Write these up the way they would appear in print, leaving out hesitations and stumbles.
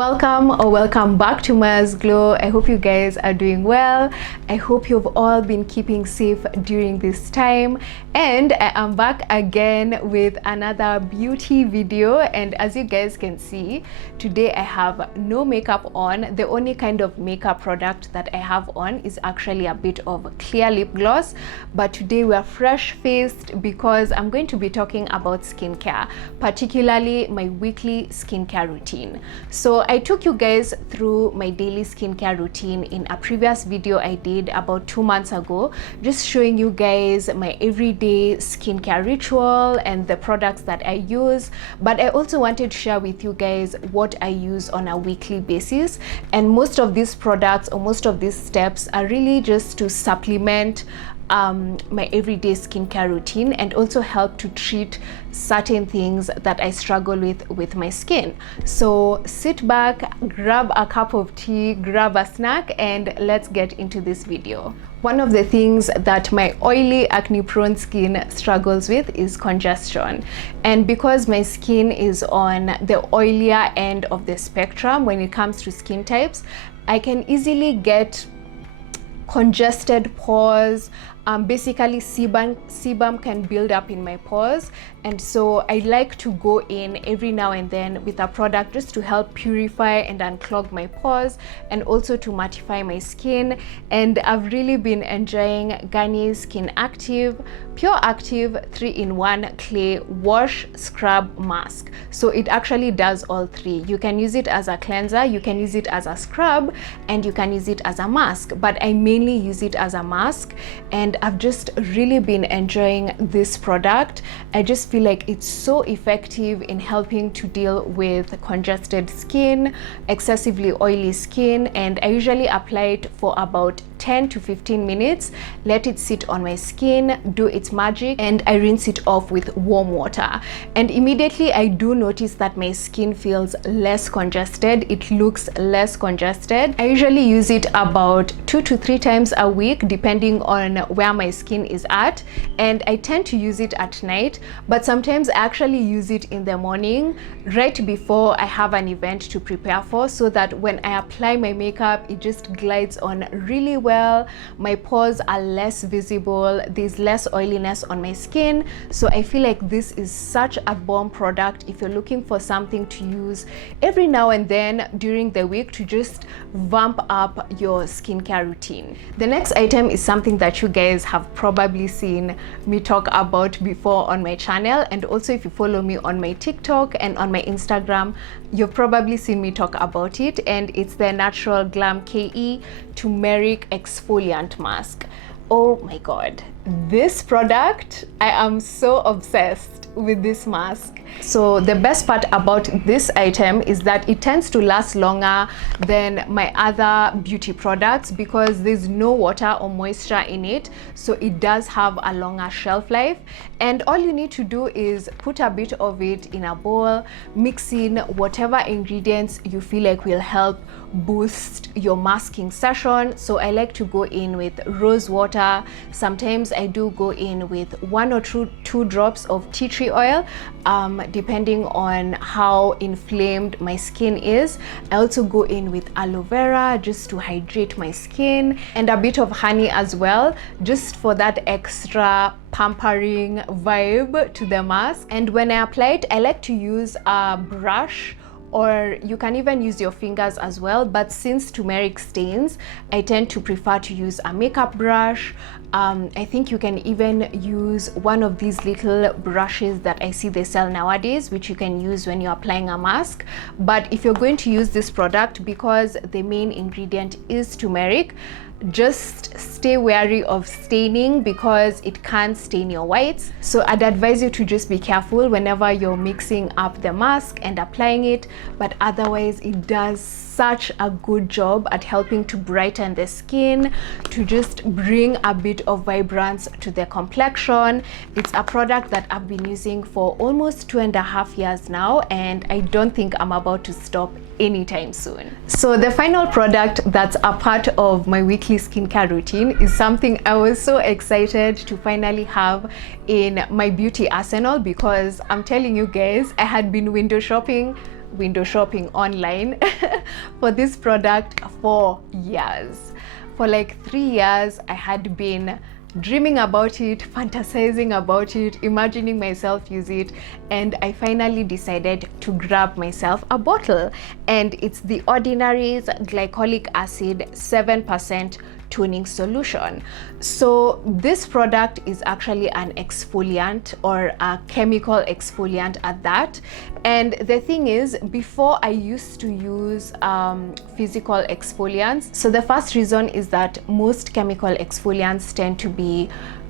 Welcome or welcome back to Maya's Glow. I hope you guys are doing well. I hope you've all been keeping safe during this time, and I am back again with another beauty video. And as you guys can see, today I have no makeup on. The only kind of makeup product that I have on is actually a bit of clear lip gloss, but today we are fresh faced because I'm going to be talking about skincare, particularly my weekly skincare routine. So I took you guys through my daily skincare routine in a previous video I did about 2 months ago, just showing you guys my everyday skincare ritual and the products that I use. But I also wanted to share with you guys what I use on a weekly basis, and most of these products or most of these steps are really just to supplement my everyday skincare routine and also help to treat certain things that I struggle with my skin. So sit back, grab a cup of tea, grab a snack, and let's get into this video. One of the things that my oily, acne-prone skin struggles with is congestion. And because my skin is on the oilier end of the spectrum when it comes to skin types, I can easily get congested pores. Basically sebum can build up in my pores, and so I like to go in every now and then with a product just to help purify and unclog my pores and also to mattify my skin. And I've really been enjoying Garnier's Skin Active Pure Active 3-in-1 Clay Wash Scrub Mask. So it actually does all three. You can use it as a cleanser, you can use it as a scrub, and you can use it as a mask, but I mainly use it as a mask, and I've just really been enjoying this product. I just feel like it's so effective in helping to deal with congested skin, excessively oily skin, and I usually apply it for about 10 to 15 minutes, let it sit on my skin, do its magic, and I rinse it off with warm water. And immediately I do notice that my skin feels less congested, it looks less congested. I usually use it about 2 to 3 times a week depending on where my skin is at, and I tend to use it at night, but sometimes I actually use it in the morning right before I have an event to prepare for, so that when I apply my makeup it just glides on really well. My pores are less visible, there's less oiliness on my skin. So I feel like this is such a bomb product if you're looking for something to use every now and then during the week to just vamp up your skincare routine. The next item is something that you guys have probably seen me talk about before on my channel, and also if you follow me on my TikTok and on my Instagram, you've probably seen me talk about it, and it's the Natural Glam KE Turmeric Exfoliant Mask. Oh my god, this product, I am so obsessed with this mask. So the best part about this item is that it tends to last longer than my other beauty products because there's no water or moisture in it, so it does have a longer shelf life. And all you need to do is put a bit of it in a bowl, mix in whatever ingredients you feel like will help boost your masking session. So I like to go in with rose water. Sometimes I do go in with 1 or 2 drops of tea tree oil, depending on how inflamed my skin is. I also go in with aloe vera just to hydrate my skin, and a bit of honey as well, just for that extra pampering vibe to the mask. And when I apply it, I like to use a brush, or you can even use your fingers as well, but since turmeric stains, I tend to prefer to use a makeup brush. I think you can even use one of these little brushes that I see they sell nowadays, which you can use when you're applying a mask. But if you're going to use this product, because the main ingredient is turmeric, just stay wary of staining because it can stain your whites. So I'd advise you to just be careful whenever you're mixing up the mask and applying it, but otherwise it does such a good job at helping to brighten the skin, to just bring a bit of vibrance to the complexion. It's a product that I've been using for almost 2.5 years now, and I don't think I'm about to stop anytime soon. So the final product that's a part of my weekly skincare routine is something I was so excited to finally have in my beauty arsenal, because I'm telling you guys, I had been window shopping online for this product for years. For like 3 years, I had been dreaming about it, fantasizing about it, imagining myself use it, and I finally decided to grab myself a bottle. And it's the Ordinary's glycolic acid 7% toning solution. So this product is actually an exfoliant, or a chemical exfoliant at that. And the thing is, before I used to use physical exfoliants. So the first reason is that most chemical exfoliants tend to be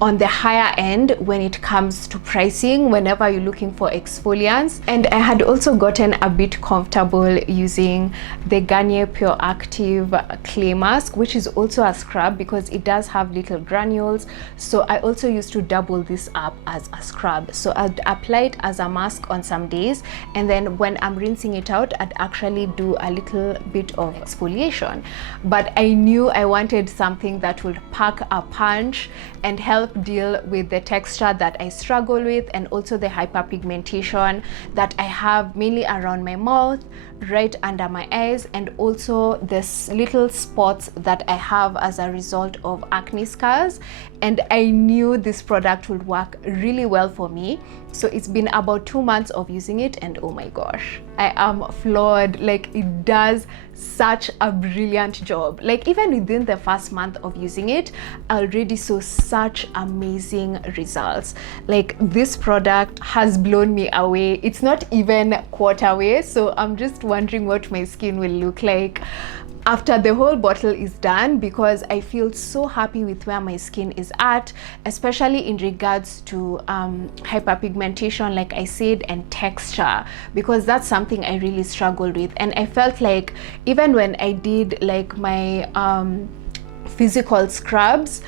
on the higher end when it comes to pricing whenever you're looking for exfoliants. And I had also gotten a bit comfortable using the Garnier Pure Active Clay Mask, which is also a scrub because it does have little granules. So I also used to double this up as a scrub. So I'd apply it as a mask on some days, and then when I'm rinsing it out, I'd actually do a little bit of exfoliation. But I knew I wanted something that would pack a punch and help deal with the texture that I struggle with, and also the hyperpigmentation that I have mainly around my mouth, right under my eyes, and also this little spots that I have as a result of acne scars. And I knew this product would work really well for me. So it's been about 2 months of using it, and oh my gosh, I am floored. Like, it does such a brilliant job. Like, even within the first month of using it, I already saw such amazing results. Like, this product has blown me away. It's not even quarter way, so I'm just wondering what my skin will look like after the whole bottle is done, because I feel so happy with where my skin is at, especially in regards to hyperpigmentation, like I said, and texture, because that's something I really struggled with. And I felt like even when I did like my physical scrubs,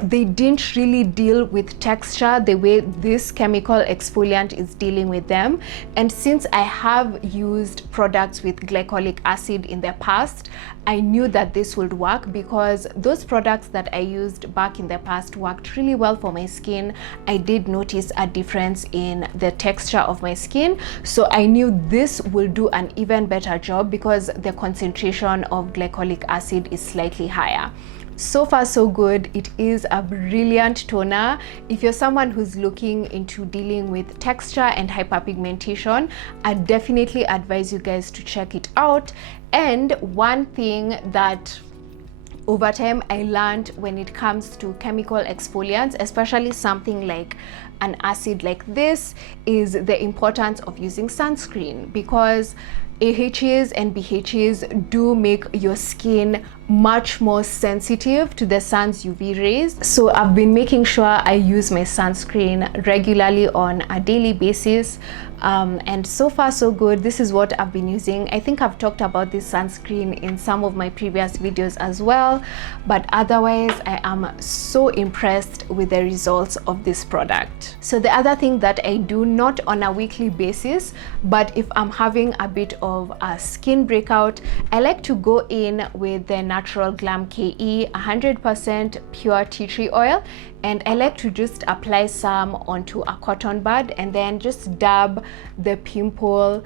they didn't really deal with texture the way this chemical exfoliant is dealing with them. And since I have used products with glycolic acid in the past, I knew that this would work, because those products that I used back in the past worked really well for my skin. I did notice a difference in the texture of my skin, so I knew this will do an even better job because the concentration of glycolic acid is slightly higher. So far so good. It is a brilliant toner. If you're someone who's looking into dealing with texture and hyperpigmentation, I definitely advise you guys to check it out. And one thing that over time I learned when it comes to chemical exfoliants, especially something like an acid like this, is the importance of using sunscreen, because AHAs and BHAs do make your skin much more sensitive to the sun's UV rays. So I've been making sure I use my sunscreen regularly on a daily basis, and so far so good. This is what I've been using. I think I've talked about this sunscreen in some of my previous videos as well, but otherwise I am so impressed with the results of this product. So the other thing that I do, not on a weekly basis, but if I'm having a bit of a skin breakout, I like to go in with the Natural Glam KE 100% pure tea tree oil, and I like to just apply some onto a cotton bud and then just dab the pimple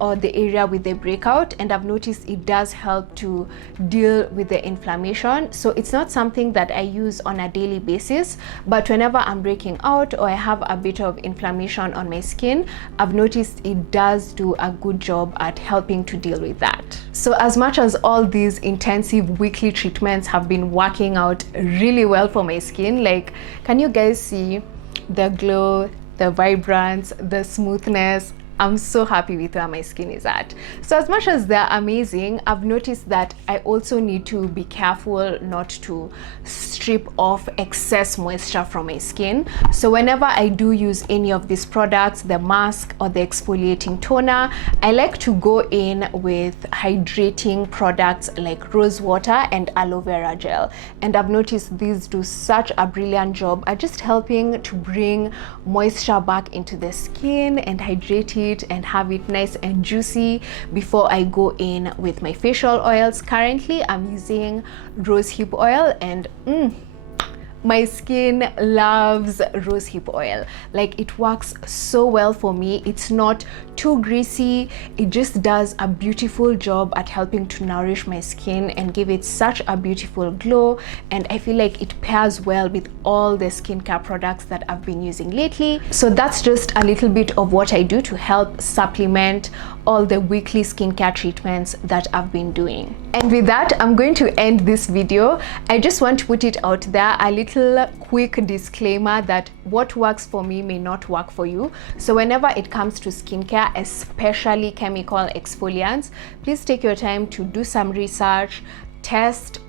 or the area with the breakout. And I've noticed it does help to deal with the inflammation. So it's not something that I use on a daily basis, but whenever I'm breaking out or I have a bit of inflammation on my skin, I've noticed it does do a good job at helping to deal with that. So as much as all these intensive weekly treatments have been working out really well for my skin, like, can you guys see the glow, the vibrance, the smoothness? I'm so happy with where my skin is at. So as much as they're amazing, I've noticed that I also need to be careful not to strip off excess moisture from my skin. So whenever I do use any of these products, the mask or the exfoliating toner, I like to go in with hydrating products like rose water and aloe vera gel. And I've noticed these do such a brilliant job at just helping to bring moisture back into the skin and hydrate it and have it nice and juicy before I go in with my facial oils. Currently I'm using rosehip oil, and my skin loves rosehip oil. Like, it works so well for me. It's not too greasy. It just does a beautiful job at helping to nourish my skin and give it such a beautiful glow, and I feel like it pairs well with all the skincare products that I've been using lately. So that's just a little bit of what I do to help supplement all the weekly skincare treatments that I've been doing. And with that, I'm going to end this video. I just want to put it out there, a little quick disclaimer that what works for me may not work for you. So whenever it comes to skincare, especially chemical exfoliants, please take your time to do some research,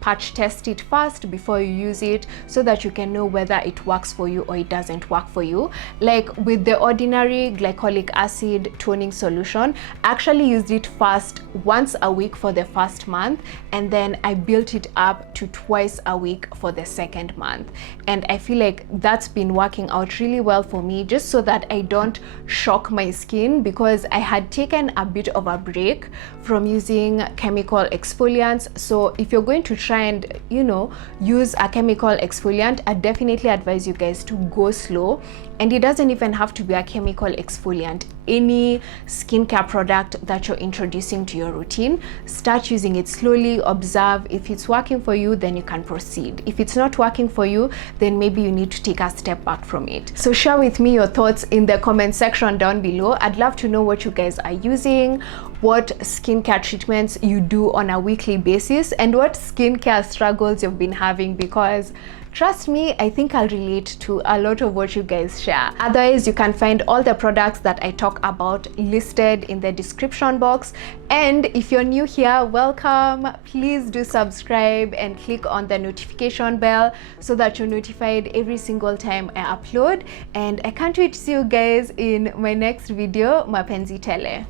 patch test it first before you use it, so that you can know whether it works for you or it doesn't work for you. Like with the ordinary glycolic acid toning solution, I actually used it first once a week for the first month, and then I built it up to twice a week for the second month, and I feel like that's been working out really well for me, just so that I don't shock my skin, because I had taken a bit of a break from using chemical exfoliants. So if you're going to try and use a chemical exfoliant, I definitely advise you guys to go slow. And it doesn't even have to be a chemical exfoliant. Any skincare product that you're introducing to your routine, start using it slowly, observe. If it's working for you, then you can proceed. If it's not working for you, then maybe you need to take a step back from it. So share with me your thoughts in the comment section down below. I'd love to know what you guys are using, what skincare treatments you do on a weekly basis, and what skincare struggles you've been having, because trust me, I think I'll relate to a lot of what you guys share. Otherwise, you can find all the products that I talk about listed in the description box. And if you're new here, welcome. Please do subscribe and click on the notification bell so that you're notified every single time I upload. And I can't wait to see you guys in my next video. Mapenzi tele.